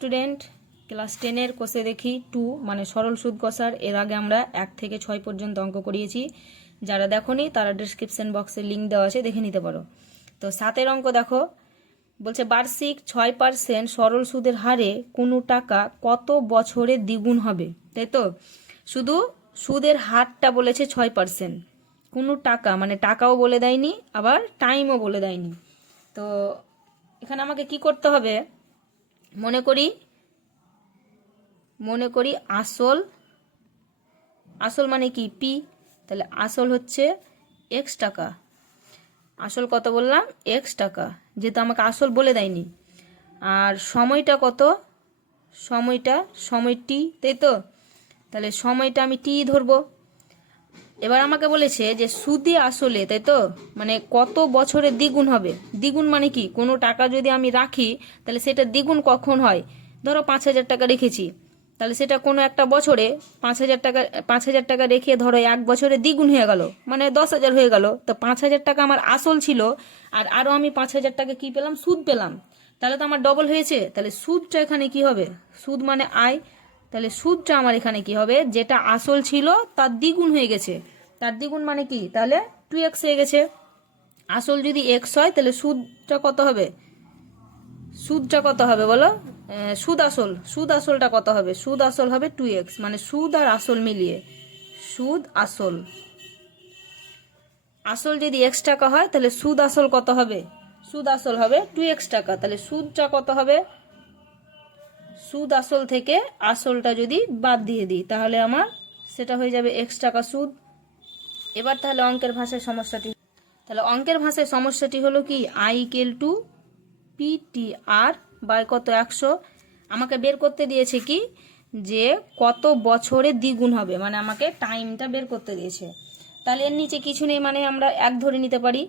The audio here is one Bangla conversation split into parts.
স্টুডেন্ট ক্লাস 10 কোষে দেখি 2 মানে সরল সুদ কষার। এর আগে আমরা 1 থেকে 6 পর্যন্ত অঙ্ক করিয়েছি। যারা দেখোনি তারা ডেসক্রিপশন বক্সে লিঙ্ক দেওয়া আছে, দেখে নিতে পারো। তো 7 অঙ্ক দেখো, বলছে বার্ষিক 6% সরল সুদের হারে কোনো টাকা কত বছরে দ্বিগুণ হবে। তাই তো, শুধু সুদের হারটা বলেছে 6%, কোনো টাকা মানে টাকাও বলে দেয়নি, আবার টাইমও বলে দেয়নি। তো এখানে আমাকে কি করতে হবে, মনে করি আসল মানে কি পি, তাহলে আসল হচ্ছে এক্স টাকা। আসল কত বললাম, এক্স টাকা, যেহেতু আমাকে আসল বলে দেয়নি। আর সময়টা কত, সময় টি, তাই তো, তাহলে সময়টা আমি টি ধরবো। এবার আমাকে বলেছে যে সুদে আসলে, তাই তো, মানে কত বছরে দ্বিগুণ হবে। দ্বিগুণ মানে কি, কোনো টাকা যদি আমি রাখি তাহলে সেটা দ্বিগুণ কখন হয়। ধরো 5,000 টাকা রেখেছি, তাহলে সেটা কোনো একটা বছরে 5,000 টাকা রেখে ধরো 1 বছরে দ্বিগুণ হয়ে গেল, মানে 10,000 হয়ে গেল। তো 5,000 টাকা আমার আসল ছিল, আর আরো আমি 5,000 টাকা কি পেলাম, সুদ পেলাম, তাহলে তো আমার ডবল হয়েছে। তাহলে সুদটা এখানে কি হবে, সুদ মানে আয়, তাহলে সুদটা আমার এখানে কি হবে, যেটা আসল ছিল তার দ্বিগুণ হয়ে গেছে। তার দ্বিগুণ মানে কি, তাহলে 2x হয়ে গেছে। আসল যদি x হয় তাহলে সুদটা কত হবে, বলো। সুদ আসলটা কত হবে, সুদ আসল হবে 2x, মানে সুদ আর আসল মিলিয়ে সুদ আসল। আসল যদি x টাকা হয় তাহলে সুদ আসল কত হবে, সুদ আসল হবে 2x টাকা। তাহলে সুদটা কত হবে, সুদ আসল থেকে আসলটা যদি বাদ দিয়ে দিই তাহলে আমার সেটা হয়ে যাবে x টাকা সুদ। এবার তাহলে অঙ্কের ভাষায় সমস্যাটি হলো কি, I equal to PTR by কত 100। আমাকে বের করতে দিয়েছে কি, যে কত বছরে দ্বিগুণ হবে, মানে আমাকে টাইমটা বের করতে দিয়েছে। তাহলে এর নিচে কিছু নেই, মানে আমরা 1 ধরে নিতে পারি।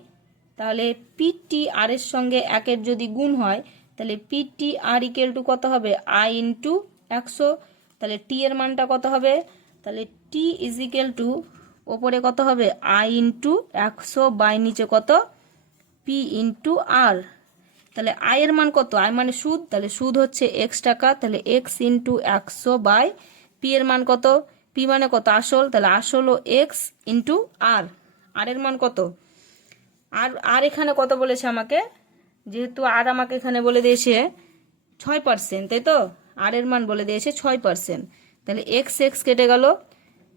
তাহলে PTR এর সঙ্গে 1 যদি গুণ হয় তাহলে PTR ইকুয়াল টু কত হবে, I ইন্টু 100। তাহলে টি এর মানটা কত হবে, তাহলে টি ইজ ইকুয়াল টু ওপরে কত হবে I ইন্টু 100 বাই নিচে কত পি ইন্টু আর। তাহলে আই এর মান কত, আই মানে সুদ, তাহলে সুদ হচ্ছে এক্স টাকা, তাহলে এক্স ইন্টু 100 বাই পি এর মান কত, পি মানে কত আসল, তাহলে আসল ও এক্স ইন্টু আর। আর এর মান কত, আর এখানে কত বলেছে আমাকে, যেহেতু আর আমাকে এখানে বলে দিয়েছে 6%, তাই তো, আর এর মান বলে দিয়েছে 6%। তাহলে এক্স এক্স কেটে গেল,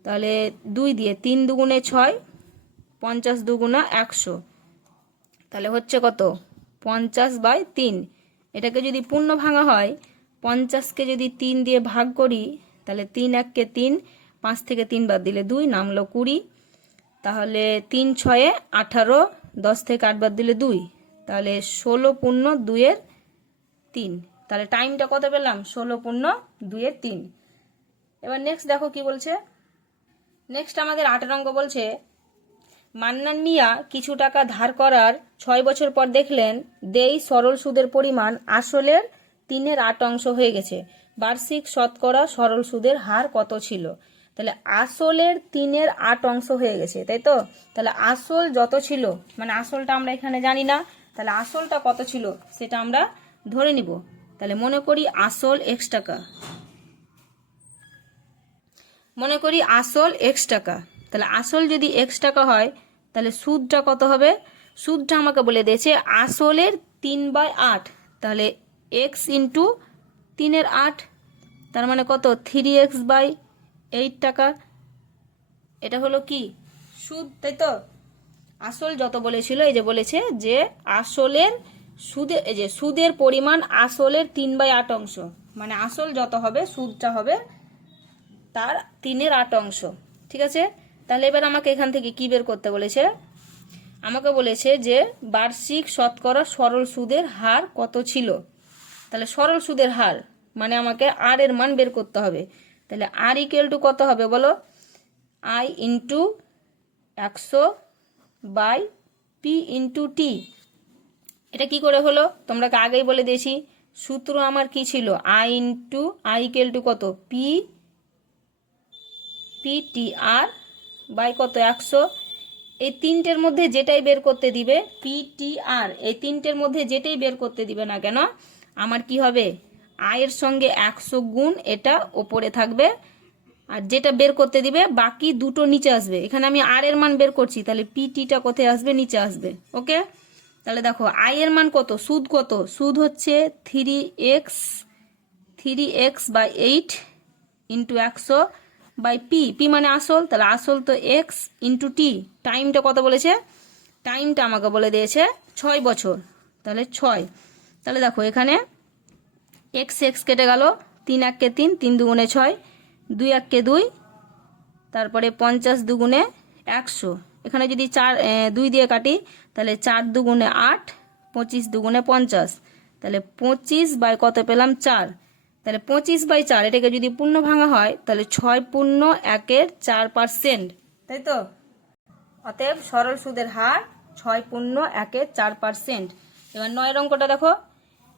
তাহলে 2 দিয়ে 3 দুগুণে 6, 50 দুগুণা 100, তাহলে হচ্ছে কত 50/3। এটাকে যদি পূর্ণ ভাঙা হয়, 50কে যদি 3 দিয়ে ভাগ করি তাহলে 3 1 3, 5 থেকে 3 বাদ দিলে 2, নামলো 20। তাহলে 3 6 18, 10 থেকে 8 বাদ দিলে 2, তাহলে 16 পূর্ণ 2 3। তাহলে টাইমটা কত পেলাম, 16 পূর্ণ 2 3। এবার নেক্সট দেখো কি বলছে। নেক্সট আমাদের 8 অঙ্ক বলছে, মান্নান মিয়া কিছু টাকা ধার করার 6 বছর পর দেখলেন দেই সরল সুদের পরিমাণ আসলের 3/8 হয়ে গেছে। বার্ষিক শতকরা সরল সুদের হার কত ছিল। তাহলে আসলের 3/8 হয়ে গেছে, তাই তো। তাহলে আসল যত ছিল, মানে আসলটা আমরা এখানে জানি না, তাহলে আসলটা কত ছিল সেটা আমরা ধরে নিব। তাহলে মনে করি আসল x টাকা, তাহলে আসল যদি x টাকা হয় তাহলে সুদটা কত হবে, সুদটা আমাকে বলে দিয়েছে আসলের 3/8, তাহলে x ইন্টু 3/8, তার মানে কত 3x/8 টাকা। এটা হলো কি সুদ, তাই তো। আসল যত বলেছিল, এই যে বলেছে যে আসলের এই যে সুদের পরিমাণ আসলের 3/8, মানে আসল যত হবে সুদটা হবে তার 3/8। ঠিক আছে, তাহলে এবার আমাকে এখান থেকে কি বের করতে বলেছে, আমাকে বলেছে যে বার্ষিক শতকরা সরল সুদের হার কত ছিল। তাহলে সরল সুদের হার মানে আমাকে আর এর মান বের করতে হবে। তাহলে আর ইকুয়াল টু কত হবে বলো, I into 100 by P into T. এটা কি করে হলো, তোমরা আগেই বলে দিয়েছি, সূত্র আমার কি ছিল, আই ইকুয়াল টু কত PTR বাই কত 100। এই তিনটের মধ্যে যেটাই বের করতে দিবে, PTR এই তিনটের মধ্যে যেটাই বের করতে দিবে না কেন, আমার কি হবে আয়ের সঙ্গে 100 গুণ এটা ওপরে থাকবে, আর যেটা বের করতে দিবে বাকি দুটো নিচে আসবে। এখানে আমি আর এর মান বের করছি, তাহলে পিটিটা কোথায় আসবে, নিচে আসবে। ওকে, তাহলে দেখো আয়ের মান কত, সুদ কত, সুদ হচ্ছে 3x/8 into 100 by P, P মানে আসল, তাহলে আসল তো এক্স ইন্টু টি। টাইমটা কত বলেছে, টাইমটা আমাকে বলে দিয়েছে 6 বছর, তাহলে 6। তাহলে দেখো এখানে এক্স এক্স কেটে গেল, 3 1 কে 3, 3 2 6, 2 1 কে 2, তারপরে 50 2 100। এখানে যদি 2 দিয়ে কাটি তাহলে 4 2 8, 25 2 50, তাহলে 25 বাই কত পেলাম 4, তাহলে 25/4 এটাকে যদি পূর্ণ ভাঙা হয় তাহলে 6/1/4%, তাই তো। অতএব সরল সুদের হার 6/1/4%। এবার 9 অঙ্কটা দেখো,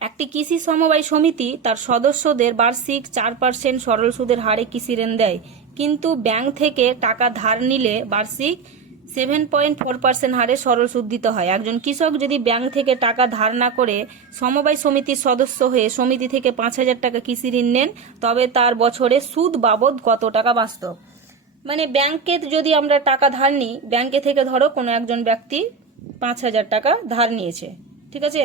একটি কৃষি সমবায় সমিতি তার সদস্যদের বার্ষিক 4% সরল সুদের হারে কৃষি ঋণ দেয়, কিন্তু ব্যাংক থেকে টাকা ধার নিলে বার্ষিক 7.4% হারে সরল সুদ দিতে হয়। একজন কৃষক যদি ব্যাংক থেকে টাকা ধার না করে সমবায় সমিতির সদস্য হয়ে সমিতি থেকে 5,000 টাকা কৃষি ঋণ নেন, তবে তার বছরে সুদ বাবদ কত টাকা বাঁচত। মানে ব্যাংকে যদি আমরা টাকা ধার নিই, ব্যাংকে থেকে ধরো কোনো একজন ব্যক্তি 5,000 টাকা ধার নিয়েছে, ঠিক আছে,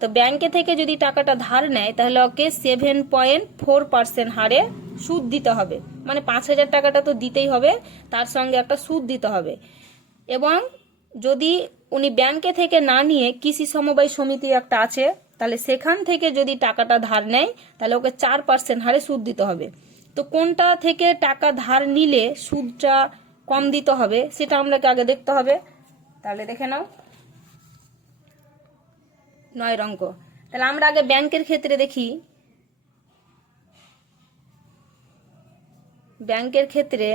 তো ব্যাংকে থেকে যদি টাকাটা ধার নেয় তাহলে ওকে 7.4% হারে সুদ দিতে হবে। মানে 5,000 টাকাটা তো দিতেই হবে, তার সঙ্গে একটা সুদ দিতে হবে। এবং যদি উনি ব্যাংকে থেকে না নিয়ে কৃষি সমবায় সমিতি একটা আছে, তাহলে সেখান থেকে যদি টাকাটা ধার নেয় তাহলে ওকে 4% হারে সুদ দিতে হবে। তো কোনটা থেকে টাকা ধার নিলে সুদটা কম দিতে হবে সেটা আমরা আগে দেখতে হবে। তাহলে দেখে নাও 9 অঙ্ক। তাহলে আমরা আগে ব্যাংকের ক্ষেত্রে দেখি। ব্যাংকের ক্ষেত্রে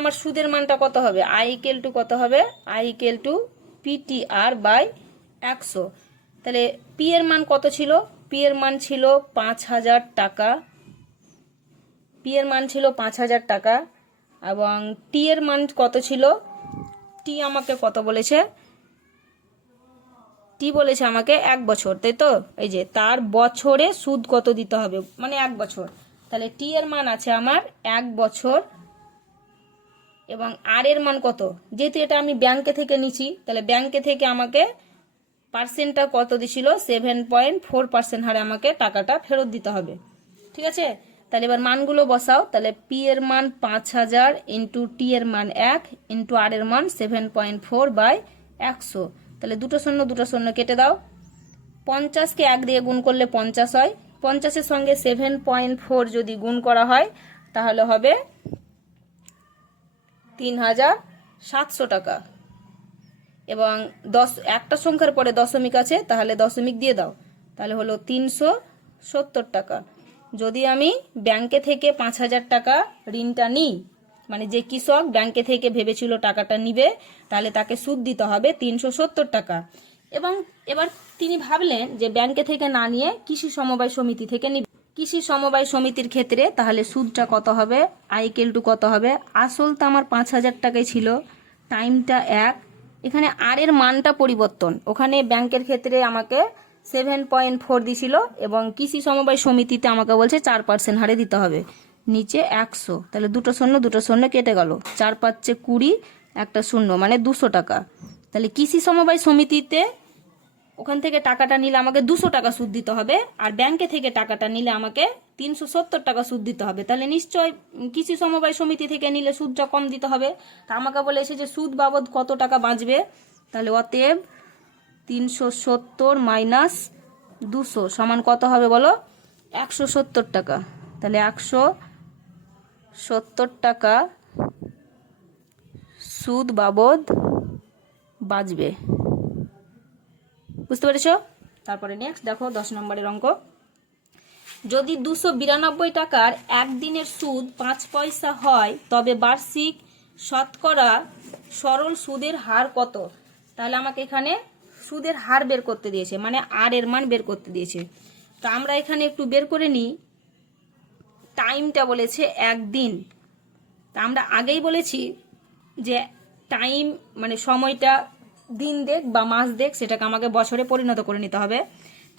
আমার সুদের মানটা কত হবে, আই ইকুয়াল টু কত হবে, I equal to PTR by 100। তাহলে পি এর মান কত ছিল, পি এর মান ছিল 5,000 টাকা, পি এর মান ছিল 5,000 টাকা, এবং টি এর মান কত ছিল, টি আমাকে কত বলেছে, টি বলেছে আমাকে 1 বছর, তাই তো। এই যে তার বছরে সুদ কত দিতে হবে, মানে 1 বছর। তাহলে টি এর মান আছে আমার 1 বছর, এবং আর এর মান কত, যেহেতু এটা আমি ব্যাংকে থেকে নিছি তাহলে ব্যাংকে থেকে আমাকে পার্সেন্টটা কত দিছিল, 7.4% হারে আমাকে টাকাটা ফেরত দিতে হবে, ঠিক আছে। তাহলে এবার মানগুলো বসাও। তাহলে পি এর মান 5,000 ইন্টু টি এর মান 1 ইন্টু আর এর মান 7.4/100। তাহলে দুটো শূন্য কেটে দাও। 50কে 1 দিয়ে গুণ করলে 50 হয়, 50-এর সঙ্গে 7.4 যদি গুণ করা হয় তাহলে হবে 3,700 টাকা। এবং একটা সংখ্যার পরে দশমিক আছে, তাহলে দশমিক দিয়ে দাও, তাহলে হলো 370 টাকা। যদি আমি ব্যাংকে থেকে 5,000 টাকা ঋণটা নিই, মানে যে কৃষক ব্যাংকে থেকে ভেবেছিল টাকাটা নিবে, তাহলে তাকে সুদ দিতে হবে 370 টাকা। এবং এবার তিনি ভাবলেন যে ব্যাংকে থেকে না নিয়ে কৃষি সমবায় সমিতি থেকে নিবে। কৃষি সমবায় সমিতির ক্ষেত্রে তাহলে সুদটা কত হবে, আই ইকুয়াল টু কত হবে, আসল তো আমার 5,000 টাকাই ছিল, টাইমটা 1, এখানে আর এর মানটা পরিবর্তন, ওখানে ব্যাংকের ক্ষেত্রে আমাকে 7.4 দিছিল এবং কৃষি সমবায় সমিতিতে আমাকে বলছে 4% হারে দিতে হবে, নিচে 100। তাহলে দুটো শূন্য কেটে গেল, 4 5 20, একটা শূন্য, মানে 200 টাকা। তাহলে কৃষি সমবায় সমিতিতে ওখান থেকে টাকাটা নিলে আমাকে 200 টাকা সুদ দিতে হবে, আর ব্যাংকে থেকে টাকাটা নিলে আমাকে 370 টাকা সুদ দিতে হবে। তাহলে নিশ্চয় কৃষি সমবায় সমিতি থেকে নিলে সুদটা কম দিতে হবে। তা আমাকে বলেছে যে সুদ বাবদ কত টাকা বাঁচবে, তাহলে অতএব 370 মাইনাস 200 সমান কত হবে বলো, 170 টাকা। তাহলে 170 টাকা সুদ বাবদ বাঁচবে, বুঝতে পেরেছো। তারপরে নেক্সট দেখো 10 নম্বরের অঙ্ক। যদি 292 টাকার একদিনের সুদ 5 পয়সা হয় তবে বার্ষিক শতকরা সরল সুদের হার কত। তাহলে আমাকে এখানে সুদের হার বের করতে দিয়েছে, মানে আর এর মান বের করতে দিয়েছে। তো আমরা এখানে একটু বের করে নিই। টাইমটা বলেছে 1 দিন, তা আমরা আগেই বলেছি যে টাইম মানে সময়টা দিন দেখ বা মাস দেখ, সেটাকে আমাকে বছরে পরিণত করে নিতে হবে।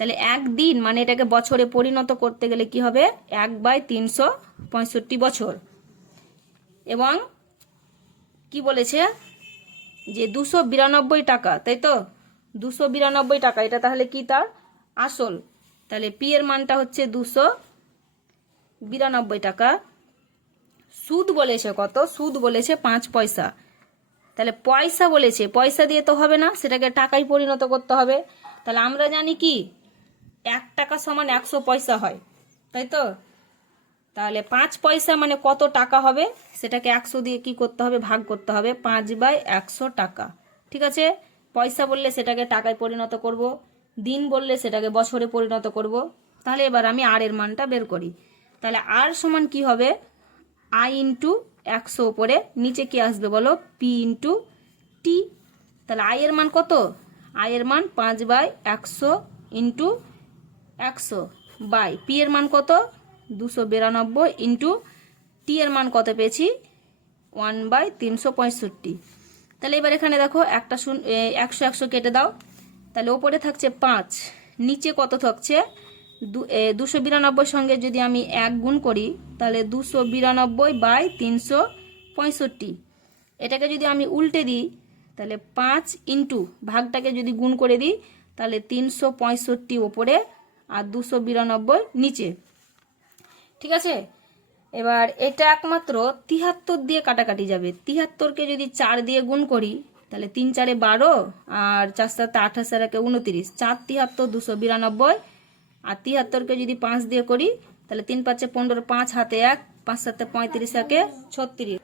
তাহলে একদিন মানে এটাকে বছরে পরিণত করতে গেলে কি হবে 1/365 বছর। এবং কি বলেছে যে 292 টাকা, তাই তো 292 টাকা, এটা তাহলে কি তার আসল। তাহলে পি এর মানটা হচ্ছে 292 টাকা। সুদ বলেছে কত, সুদ বলেছে 5 পয়সা। তাহলে পয়সা বলেছে, পয়সা দিয়ে তো হবে না, সেটাকে টাকায় পরিণত করতে হবে। তাহলে আমরা জানি কি 1 টাকা সমান 100 পয়সা হয়, তাই তো। তাহলে 5 পয়সা মানে কত টাকা হবে, সেটাকে 100 দিয়ে কি করতে হবে, ভাগ করতে হবে, 5/100 টাকা। ঠিক আছে, পয়সা বললে সেটাকে টাকায় পরিণত করব, দিন বললে সেটাকে বছরে পরিণত করব। তাহলে এবার আমি আর এর মানটা বের করি। তাহলে আর সমান কি হবে, আই ইন্টু 100 উপরে নিচে কি আসবে বলো, পি ইন্টু টি। তাহলে আই এর মান কত, আই এর মান 5/100 ইন্টু 100 বাই পি এর মান কত 292 ইন্টু টি এর মান কত পেয়েছি 1/365। তাহলে এবার এখানে দেখো একটা 100 100 কেটে দাও। তাহলে ওপরে থাকছে 5, নিচে কত থাকছে 292 সঙ্গে যদি আমি 1 গুণ করি তাহলে 292/365। এটাকে যদি আমি উল্টে দিই তাহলে 5 ইন্টু ভাগটাকে যদি গুণ করে দিই তাহলে 365 ওপরে আর 292 নিচে। ঠিক আছে, এবার এটা একমাত্র 73 দিয়ে কাটাকাটি যাবে। 73কে যদি 4 দিয়ে গুণ করি তাহলে 3 4 12 আর 4 7 28 আর 29, 4 73 292। আর 73কে যদি 5 দিয়ে করি তাহলে 3 5 15, 5 হাতে 1, 5 7 35 একে 36।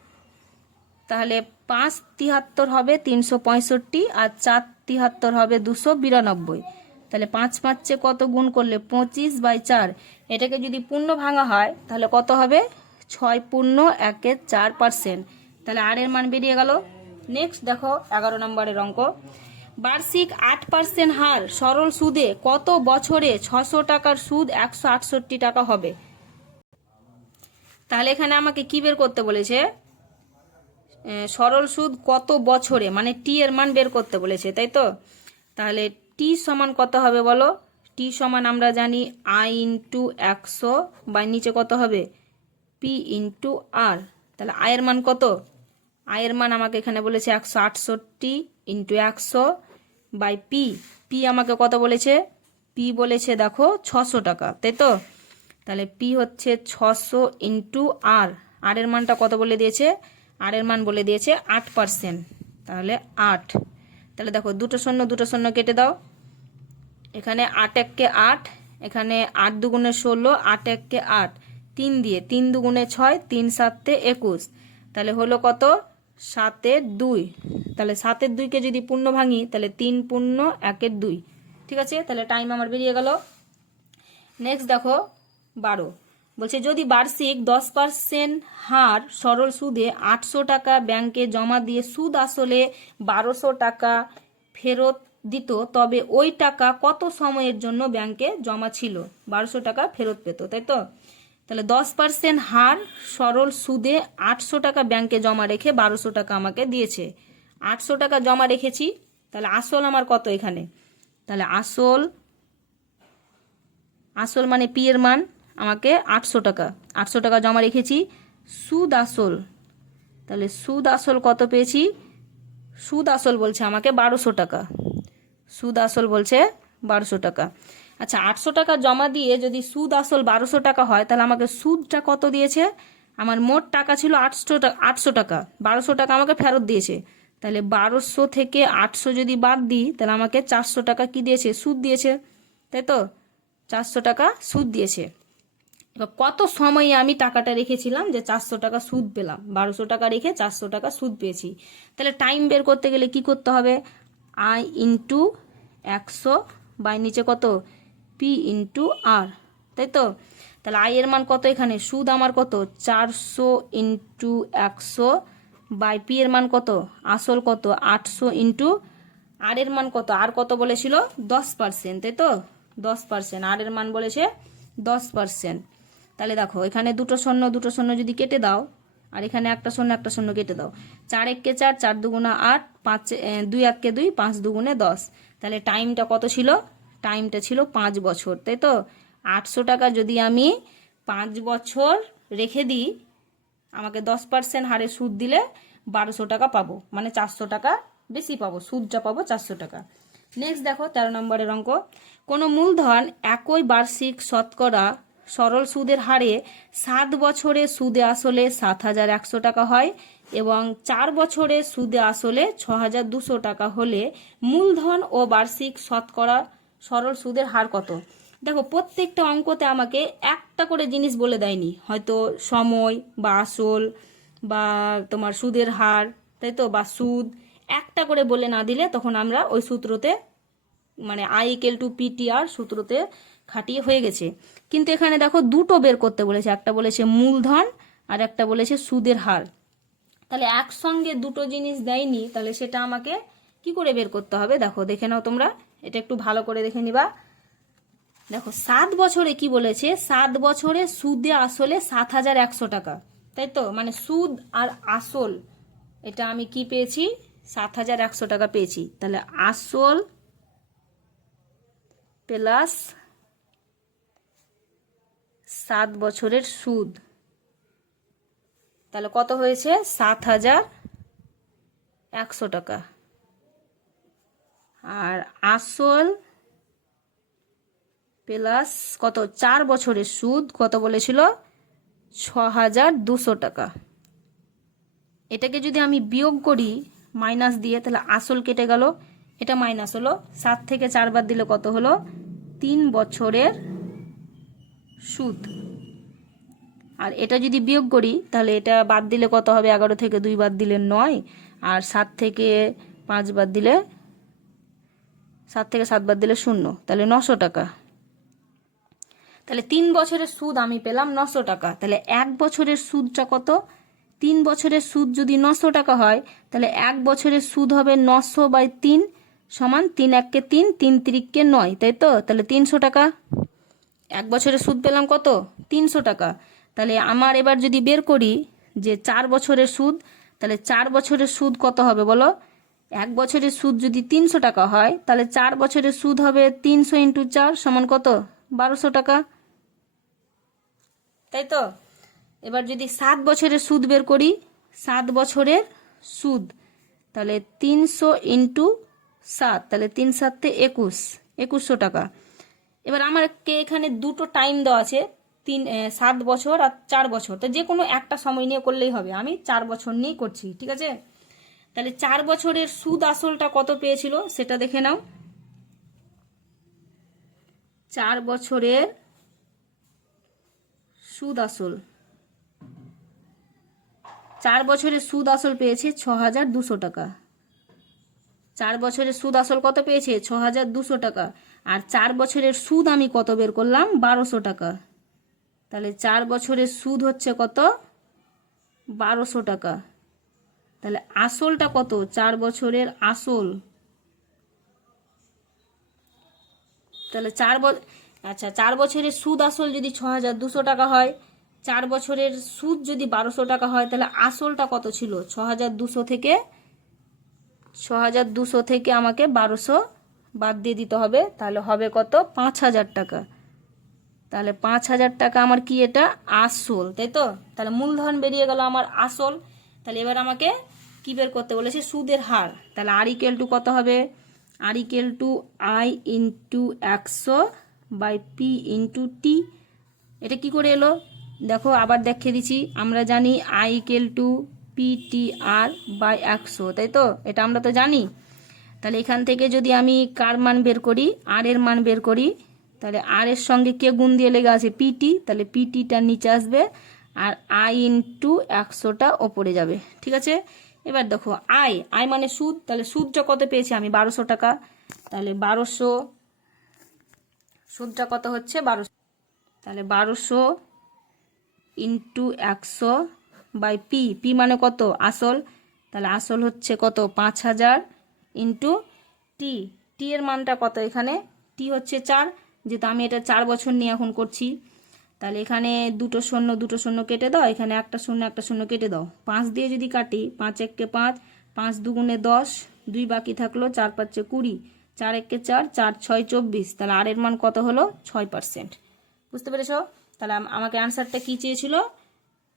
তাহলে 5 73 হবে 365 আর 4 73 হবে 292। তাহলে 5 5 কত গুণ করলে 25/4। এটাকে যদি পূর্ণ ভাঙা হয় তাহলে কত হবে 6 পূর্ণ 1/4%। তাহলে আর এর মান বেরিয়ে গেল। নেক্সট দেখো 11 নম্বরের অঙ্ক, বার্ষিক 8% হার সরল সুদে কত বছরে 600 টাকার সুদ 168 টাকা হবে। তাহলে এখানে আমাকে কি বের করতে বলেছে, সরল সুদ কত বছরে মানে টি এর মান বের করতে বলেছে, তাই তো। তাহলে টি সমান কত হবে বলো, টি সমান আমরা জানি আই ইন্টু 100 বা নিচে কত হবে পি ইন্টু আর। তাহলে আয়ের মান কত, আয়ের মান আমাকে এখানে বলেছে 168 ইন্টু 100 বাই পি। পি আমাকে কত বলেছে, পি বলেছে দেখো 600 টাকা, তাই তো। তাহলে পি হচ্ছে 600 ইন্টু আর, আর এর মানটা কত বলে দিয়েছে, আর এর মান বলে দিয়েছে 8%। তাহলে 8। তাহলে দেখো দুটো শূন্য কেটে দাও। এখানে 8 1 8, এখানে 8 2 16, 8 1 8, 3 দিয়ে 3 2 6, 3 7 21। তাহলে হলো কত 7 2। তাহলে 7 2কে যদি পূর্ণ ভাঙি তাহলে 3 পূর্ণ 1 2। ঠিক আছে, তাহলে টাইম আমার বেরিয়ে গেল। নেক্সট দেখো 12, বলছে যদি বার্ষিক 10% হার সরল সুদে 800 টাকা ব্যাংকে জমা দিয়ে সুদ আসলে 1200 টাকা ফেরত দিত তবে ওই টাকা কত সময়ের জন্য ব্যাংকে জমা ছিল 1200 টাকা ফেরত পেত, তাই তো। তাহলে 10% হার সরল সুদে 800 টাকা ব্যাংকে জমা রেখে 1200 টাকা আমাকে দিয়েছে। 800 টাকা জমা রেখেছি, তাহলে আসল আমার কত এখানে, তাহলে আসল মানে পি এর মান আমাকে 800 টাকা, 800 টাকা জমা রেখেছি। সুদ আসল, তাহলে সুদ আসল কত পেয়েছি, সুদ আসল বলছে আমাকে 1200 টাকা, সুদ আসল বলছে 1200 টাকা। আচ্ছা 800 টাকা জমা দিয়ে যদি সুদ আসল 1200 টাকা হয় তাহলে আমাকে সুদটা কত দিয়েছে, আমার মোট টাকা ছিল 800 টাকা, 1200 টাকা আমাকে ফেরত দিয়েছে। তাহলে 1200 থেকে 800 যদি বাদ দিই তাহলে আমাকে 400 টাকা কি দিয়েছে, সুদ দিয়েছে, তাই তো। 400 টাকা সুদ দিয়েছে। এবার কত সময়ে আমি টাকাটা রেখেছিলাম যে 400 টাকা সুদ পেলাম, 1200 টাকা রেখে 400 টাকা সুদ পেয়েছি। তাহলে টাইম বের করতে গেলে কি করতে হবে, আই ইন্টু 100 বাই নিচে কত পি ইন্টু আর, তাই তো। তাহলে আই এর মান কত, এখানে সুদ আমার কত 400 ইন্টু 100 বাই পি এর মান কত আসল কত 800 ইন্টু আর এর মান কত, আর কত বলেছিল 10%, তাই তো 10%, আর এর মান বলেছে 10%। তাহলে দেখো এখানে দুটো শূন্য যদি কেটে দাও আর এখানে একটা শূন্য কেটে দাও, 4 1 4, 4 2 8, 5 2 1 2, 5 2 10। তাহলে টাইমটা কত ছিল টাইমটা ছিল 5 বছর, তাই তো। 800 টাকা যদি আমি 5 বছর রেখে দিই, আমাকে 10% হারে সুদ দিলে 1200 টাকা পাবো, মানে 400 টাকা বেশি পাবো, সুদটা পাবো 400 টাকা। নেক্সট দেখো 13 নম্বরের অঙ্ক। কোনো মূলধন একই বার্ষিক শতকরা সরল সুদের হারে 7 বছরে সুদে আসলে 7100 টাকা হয় এবং 4 বছরে সুদে আসলে 6200 টাকা হলে মূলধন ও বার্ষিক শতকরা সরল সুদের হার কত? দেখো প্রত্যেকটা অঙ্কতে আমাকে একটা করে জিনিস বলে দেয়নি, হয়তো সময় বা আসল বা তোমার সুদের হার, তাই তো, বা সুদ একটা করে বলে না দিলে তখন আমরা ওই সূত্রতে মানে I=PTR সূত্রতে খাটিয়ে হয়ে গেছে। কিন্তু এখানে দেখো দুটো বের করতে বলেছে, একটা বলেছে মূলধন আর একটা বলেছে সুদের হার। তাহলে একসঙ্গে দুটো জিনিস দেয়নি, তাহলে সেটা আমাকে কি করে বের করতে হবে? দেখো দেখে নাও তোমরা, এটা একটু ভালো করে দেখে নিবা। দেখো 7 বছরে কি বলেছে, 7 বছরে সুদে আসলে 7100 টাকা, তাই তো, মানে সুদ আর আসল এটা আমি কি পেয়েছি, 7100 টাকা পেয়েছি। তাহলে আসল প্লাস 7 বছরের সুদ, তাহলে কত হয়েছে, 7100 টাকা। আর আসল প্লাস কত, 4 বছরের সুদ কত বলেছিল, 6200 টাকা। এটাকে যদি আমি বিয়োগ করি মাইনাস দিয়ে, তাহলে আসল কেটে গেল, এটা মাইনাস হলো, 7 থেকে 4 বাদ দিলে কত হলো, 3 বছরের সুদ। আর এটা যদি বিয়োগ করি তাহলে এটা বাদ দিলে কত হবে, 11 থেকে 2 বাদ দিলে 9, আর 7 থেকে 5 বাদ দিলে 7 থেকে 7 বাদ দিলে 0, তাহলে 900 টাকা। তাহলে 3 বছরের সুদ আমি পেলাম 900 টাকা। তাহলে 1 বছরের সুদটা কত, 3 বছরের সুদ যদি 900 টাকা হয় তাহলে 1 বছরের সুদ হবে 900/3 সমান 3 1 3, 3 3 9, তাই তো। তাহলে 300 টাকা। 1 বছরের সুদ পেলাম কত, 300 টাকা। তাহলে আমার এবার যদি বের করি যে 4 বছরের সুদ, তাহলে 4 বছরের সুদ কত হবে বলো। 1 বছরের সুদ যদি 300 টাকা হয় তাহলে 4 বছরের সুদ হবে 300 × 4 সমান কত, 1200 টাকা, তাই তো। এবার যদি 7 বছরের সুদ বের করি, 7 বছরের সুদ, তাহলে 300 × 7, তাহলে 3 7 2100 টাকা। এবার আমাকে এখানে দুটো টাইম দেওয়া আছে, 7 বছর আর 4 বছর, তো যে কোনো একটা সময় নিয়ে করলেই হবে, আমি 4 বছর নিয়েই করছি, ঠিক আছে। তাহলে 4 বছরের সুদ আসলটা কত পেয়েছিল সেটা দেখে নাও। 4 বছরের সুদ আসল, 4 বছরের সুদ আসল পেয়েছে 6200 টাকা। 4 বছরের সুদ আসল কত পেয়েছে, 6200 টাকা। আর 4 বছরের সুদ আমি কত বের করলাম, 1200 টাকা। তাহলে 4 বছরের সুদ হচ্ছে কত, 1200 টাকা। তাহলে আসলটা কত, 4 বছরের আসল, তাহলে 4 বছরের সুদ আসল যদি 6200 টাকা হয়, 4 বছরের সুদ যদি 1200 টাকা হয়, তাহলে আসলটা কত ছিল, 6200 থেকে আমাকে 1200 বাদ দিয়ে দিতে হবে, তাহলে হবে কত, 5000 টাকা। তাহলে 5000 টাকা আমার কি, এটা আসল, তাই তো। তাহলে মূলধন বেরিয়ে গেল আমার আসল। তাহলে এবার আমাকে কি বের করতে বলেছে, সুদের হার। তাহলে R= কত হবে, R= I × 100/P × T। এটা কি করে এলো দেখো, আবার দেখিয়ে দিচ্ছি। আমরা জানি I= PTR/100, তাই তো, এটা আমরা তো জানি। তাহলে এখান থেকে যদি আমি কার মান বের করি, আর এর মান বের করি, তাহলে আর এর সঙ্গে কে গুণ দিয়ে লেগে আছে, পিটি, তাহলে পিটিটা নিচে আসবে আর I × 100টা ওপরে যাবে, ঠিক আছে। এবার দেখো আই মানে সুদ, তাহলে সুদটা কত পেয়েছি আমি, 1200 টাকা। তাহলে 1200, সুদটা কত হচ্ছে 1200, তাহলে 1200 × 100/P, পি মানে কত, আসল, তাহলে আসল হচ্ছে কত, 5000 × টি, টি এর মানটা কত, এখানে টি হচ্ছে 4, যেহেতু আমি এটা 4 বছর নিয়ে এখন করছি। তাহলে এখানে দুটো শূন্য কেটে দাও, এখানে একটা শূন্য কেটে দাও, 5 দিয়ে যদি কাটি, 5 × 1 = 5, 5 × 2 = 10, 2 বাকি থাকলো, 4 × 5 = 20, 4 একে 4, 4 6 24, তাহলে আর এর মান কত হলো 6%। বুঝতে পেরেছো? তাহলে আমাকে অ্যান্সারটা কি চেয়েছিল,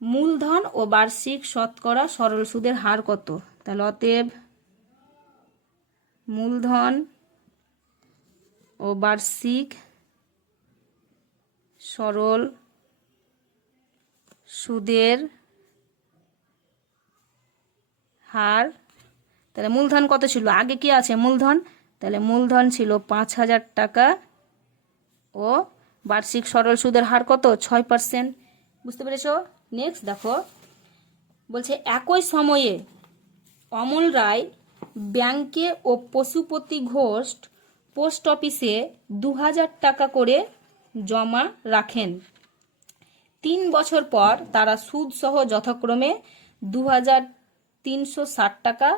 মূলধন ও বার্ষিক শতকরা সরল সুদের হার কত। তাহলে অতএব মূলধন ও বার্ষিক সরল সুদের হার, তাহলে মূলধন কত ছিল, আগে কি আছে মূলধন, তাহলে মূলধন ছিল 5,000 টাকা ও বার্ষিক সরল সুদের হার কত 6%। বুঝতে পেরেছো? নেক্সট দেখো, বলছে একই সময়ে অমল রায় ব্যাংকে ও পশুপতি ঘোষ পোস্ট অফিসে 2,000 টাকা করে জমা রাখেন। 3 বছর পর তারা সুদ সহ যথাক্রমে 2,360 টাকা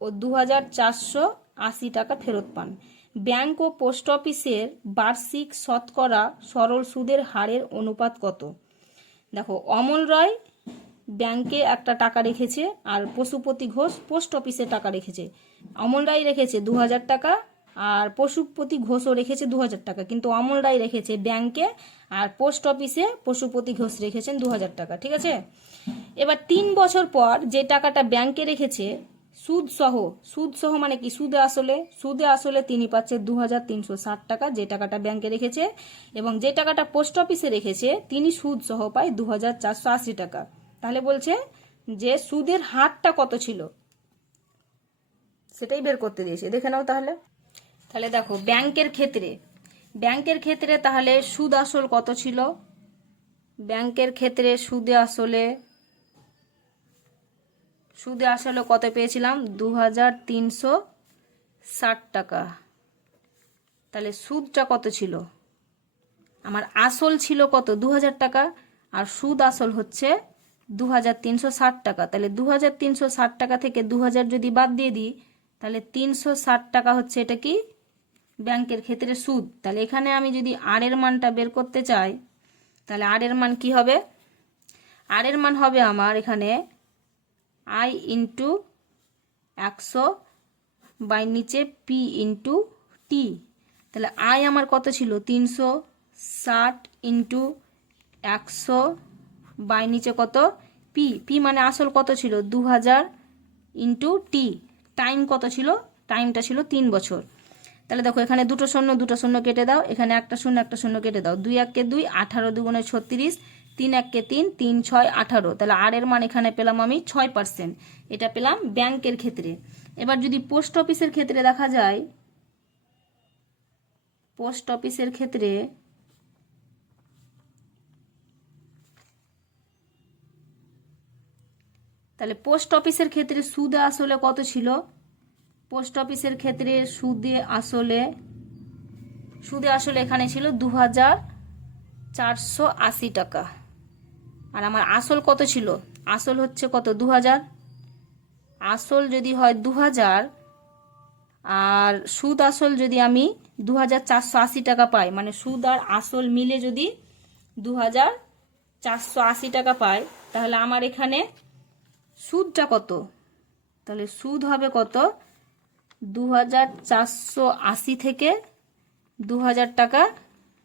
ও 2,480 টাকা ফেরত পান। ব্যাংক ও পোস্ট অফিসের বার্ষিক শতকরা সরল সুদের হারের অনুপাত কত। দেখো, অমল রায় ব্যাংকে একটা টাকা রেখেছে আর পশুপতি ঘোষ পোস্ট অফিসে টাকা রেখেছে। অমল রায় রেখেছে 2,000 টাকা আর পশুপতি ঘোষও রেখেছে 2,000 টাকা, কিন্তু অমল রায় রেখেছে ব্যাংকে আর পোস্ট অফিসে পশুপতি ঘোষ রেখেছেন 2,000 টাকা। ঠিক আছে, এবার 3 বছর পর যে টাকাটা ব্যাংকে রেখেছে সুদ সহ মানে কি, সুদে আসলে তিনি পাচ্ছে 2,360 টাকা, যে টাকাটা ব্যাংকে রেখেছে, এবং যে টাকাটা পোস্ট অফিসে রেখেছে তিনি সুদ সহ পায় 2,480 টাকা। তাহলে বলছে যে সুদের হারটা কত ছিল সেটাই বের করতে দিয়েছে, দেখে নাও। তাহলে দেখো, ব্যাংকের ক্ষেত্রে তাহলে সুদ আসল কত ছিল, ব্যাংকের ক্ষেত্রে সুদে আসলে কত পেয়েছিলাম 2,360 টাকা। তাহলে সুদটা কত ছিল, আমার আসল ছিল কত 2,000 টাকা আর সুদ আসল হচ্ছে 2,360 টাকা। তাহলে 2,360 টাকা থেকে 2,000 যদি বাদ দিয়ে দিই তাহলে 360 টাকা হচ্ছে এটা কি ব্যাংকের ক্ষেত্রে সুদ। তাহলে এখানে আমি যদি আর এর মানটা বের করতে চাই তাহলে আর এর মান কি হবে, আর এর মান হবে আমার এখানে আই ইন্টু 100 বাই নিচে পি ইন্টু টি। তাহলে আই আমার কত ছিল 360 ইন্টু 100 বাই নিচে কত পি মানে আসল কত ছিল 2,000 ইন্টু টি। টাইম কত ছিল, টাইমটা ছিল 3 বছর। তাহলে দেখো, এখানে দুটো শূন্য কেটে দাও, এখানে একটা শূন্য কেটে দাও, 2 1 2, 18 2 36, 3 1 3, 3 6 18। তাহলে আর এর মান এখানে পেলাম আমি 6%, এটা পেলাম ব্যাংকের ক্ষেত্রে। এবার যদি পোস্ট অফিসের ক্ষেত্রে দেখা যায়, পোস্ট অফিসের ক্ষেত্রে তাহলে পোস্ট অফিসের ক্ষেত্রে সুদে আসলে কত ছিল, পোস্ট অফিসের ক্ষেত্রে সুদে আসলে এখানে ছিল 2,480 টাকা। আর আমার আসল কত ছিল, আসল হচ্ছে কত 2,000। আসল যদি হয় 2,000 আর সুদ আসল যদি আমি 2,480 টাকা পাই, মানে সুদ আর আসল মিলে যদি 2,480 টাকা পাই, তাহলে আমার এখানে সুদটা কত, তাহলে সুদ হবে কত 2,480 থেকে 2,000 টাকা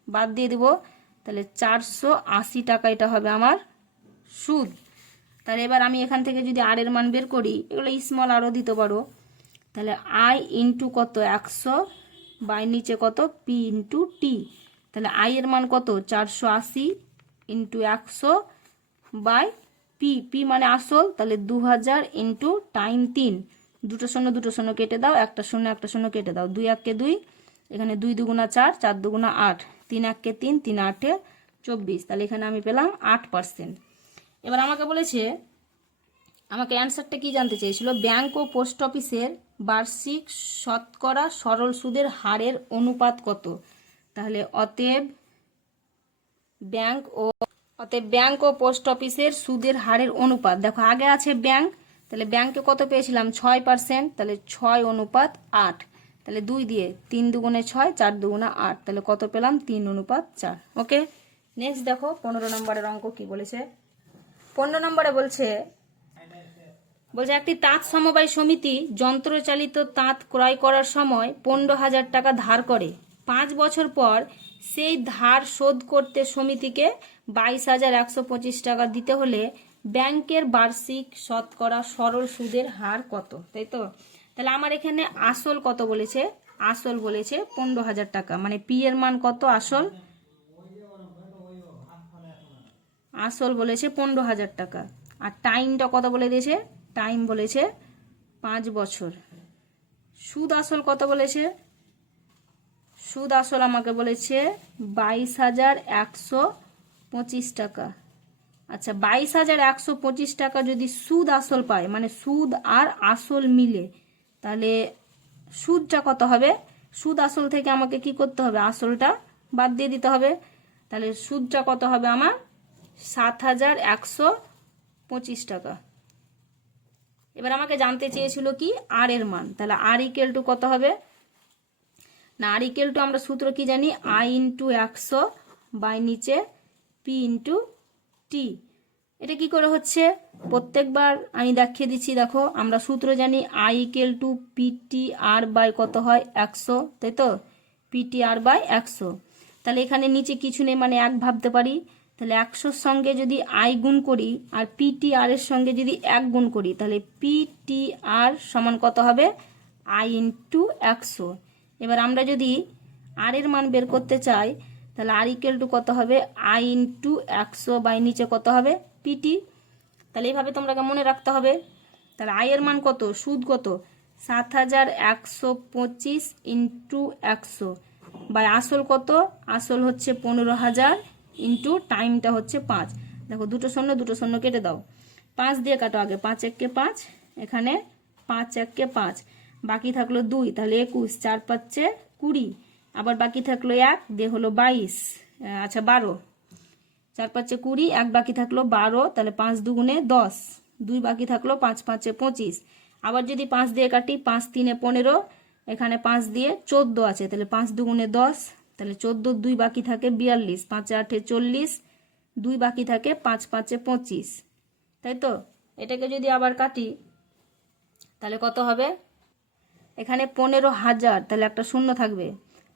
বাদ দিয়ে দিব, তাহলে 480 টাকা এটা হবে আমার সুদ। তাহলে এবার আমি এখান থেকে যদি আর এর মান বের করি, এগুলো স্মল আরও দিতে পারো, তাহলে আই ইন্টু কত 100 বাই নিচে কত পি ইন্টু টি। তাহলে আই এর মান কত 480 ইন্টু 100 বাই পি মানে আসল, তাহলে 2,000 ইন্টু টাইম 3, দুটো শূন্য কেটে দাও, একটা শূন্য কেটে দাও, 2 1 2, এখানে 2 2 4, 4 2 8, 3 1 3, 3 8 24। তাহলে এখানে আমি পেলাম 8%। এবার আমাকে বলেছে, আমাকে অ্যান্সারটা কি জানতে চেয়েছিল, ব্যাংক ও পোস্ট অফিসের বার্ষিক শতকরা সরল সুদের হারের অনুপাত কত। তাহলে অতএব ব্যাংক ও পোস্ট অফিসের সুদের হারের অনুপাত, দেখো আগে আছে ব্যাংক, তাহলে ব্যাংকে কত পেয়েছিলাম 6%, তাহলে 6:8। তাহলে 2 দিয়ে 3 2 6, 4 2 8, তাহলে কত পেলাম 3:4। ওকে, নেক্সট দেখো 15 নম্বরের অঙ্ক কি বলেছে। 15 নম্বরে বলছে বলছে একটি তাঁত সমবায় সমিতি যন্ত্রচালিত তাঁত ক্রয় করার সময় 15,000 টাকা ধার করে। 5 বছর পর সেই ধার শোধ করতে সমিতিকে 22,125 টাকা দিতে হলে ব্যাংকের বার্ষিক শতকরা সরল সুদের হার কত? তাই তো, তাহলে আমার এখানে আসল কত বলেছে? আসল বলেছে 15,000 টাকা, মানে পি এর মান কত? আসল আসল বলেছে 15,000 টাকা। আর টাইমটা কত বলে দিয়েছে? টাইম বলেছে 5 বছর। সুদ আসল কত বলেছে? সুদ আসল আমাকে বলেছে 22,125 টাকা। আচ্ছা, 22,125 টাকা যদি সুদ আসল পায়, মানে সুদ আর আসল মিলে, তাহলে সুদটা কত হবে? সুদ আসল থেকে আমাকে কি করতে হবে? আসলটা বাদ দিয়ে দিতে হবে। তাহলে সুদটা কত হবে আমার? 7,125 টাকা। এবার আমাকে জানতে চেয়েছিল কি আর এর মান, তাহলে আর ইকুয়াল টু কত হবে? না, আর ইকুয়াল টু আমরা সূত্র কি জানি? আই ইন্টু 100 বাই নিচে পি ইন্টু টি। এটা কি করে হচ্ছে প্রত্যেকবার আমি দেখিয়ে দিচ্ছি। দেখো, আমরা সূত্র জানি I equal to PT R by কত হয়? 100, তাই তো, পিটি আর বাই 100। তাহলে এখানে নিচে কিছু নেই, মানে 1 ভাবতে পারি। তাহলে 100-র সঙ্গে যদি আই গুণ করি আর পিটি আর এর সঙ্গে যদি 1 গুণ করি, তাহলে পিটি আর সমান কত হবে? I into 100। এবার আমরা যদি আর এর মান বের করতে চাই, তাহলে আর ইকুয়াল টু কত হবে? আই ইন্টু 100 বাই নিচে কত হবে? পিটি। তাহলে এইভাবে তোমরা মনে রাখতে হবে। তাহলে আই এর মান কত? সুদ কত? 7,125 ইন্টু 100 বাই আসল কত? আসল হচ্ছে 15,000 ইন্টু টাইমটা হচ্ছে 5। দেখো, দুটো শূন্য কেটে দাও। 5 দিয়ে কাটো আগে। 5 1 5, এখানে 5 1 5, বাকি থাকলো 2, তাহলে 21, 4 5 20, আবার বাকি থাকলো 1 দিয়ে হলো 22, আচ্ছা 12, 4 5 20, 1 বাকি থাকলো 12, তাহলে 5 দুগুণে 10, 2 বাকি থাকলো, 5 5 25। আবার যদি 5 দিয়ে কাটি, 5 3 15, এখানে 5 দিয়ে 14 আছে, তাহলে 5 দুগুণে 10, তাহলে 14, 2 বাকি থাকে 42, 5 8 40, 2 বাকি থাকে, 5 5 25, তাই তো। এটাকে যদি আবার কাটি তাহলে কত হবে? এখানে 15,000, তাহলে একটা শূন্য থাকবে।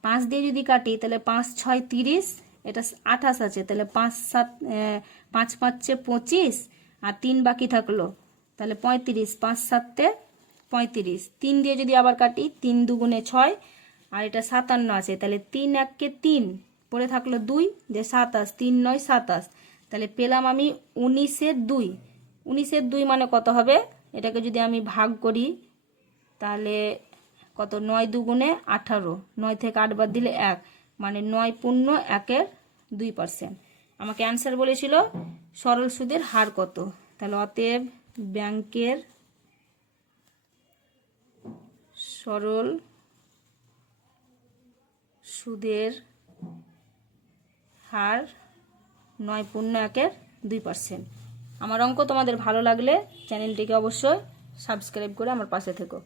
5 দিয়ে যদি কাটি তাহলে 5 6 30, এটা 28 আছে, তাহলে 5 7 5 5 25, আর 3 বাকি থাকলো, তাহলে 35, 5 7 35। 3 দিয়ে যদি আবার কাটি, 3 দুগুণে 6, আর এটা 57 আছে, তাহলে 3 1 3, পড়ে থাকলো 2 যে 27, 3 9 27, তাহলে পেলাম আমি 19/2। 19/2 মানে কত হবে? এটাকে যদি আমি ভাগ করি তাহলে কত? 9 দুগুণে 18, 9 থেকে 8 বাদ দিলে 1, মানে 9.1%। আমাকে অ্যান্সার বলেছিল সরল সুদের হার কত। তাহলে অতএব ব্যাংকের সরল সুদের হার 9.1%। আমার অঙ্ক তোমাদের ভালো লাগলে চ্যানেলটিকে অবশ্যই সাবস্ক্রাইব করে আমার পাশে থেকো।